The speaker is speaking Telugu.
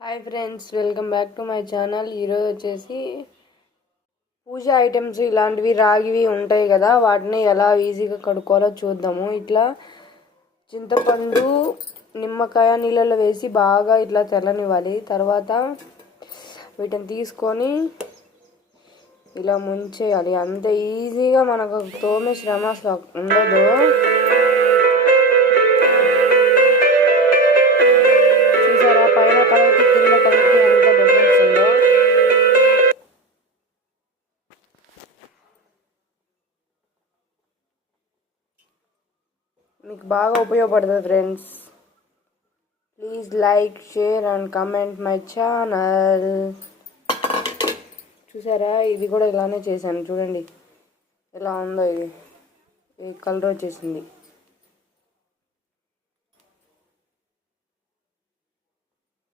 Hi friends, welcome back to my channel. ఈరోజు వచ్చేసి పూజ ఐటమ్స్ ఇలాంటివి రాగివి ఉంటాయి కదా, వాటిని ఎలా ఈజీగా కడుక్కోవాలో చూద్దాము. ఇట్లా చింతపండు నిమ్మకాయ నీళ్ళలో వేసి బాగా ఇట్లా తెల్లనివ్వాలి. తర్వాత వీటిని తీసుకొని ఇలా ముంచేయాలి. అంత ఈజీగా మనకు తోమే శ్రమ ఉండదు. పైన కలర్కి కింద కలర్కి ఎంత డిఫరెన్స్ ఉందో. మీకు బాగా ఉపయోగపడుతుంది friends. Please like, share and comment my channel. చూసారా, ఇది కూడా ఇలానే చేశాను. చూడండి ఎలా ఉందో, ఇది ఈ కలర్ వచ్చేసింది.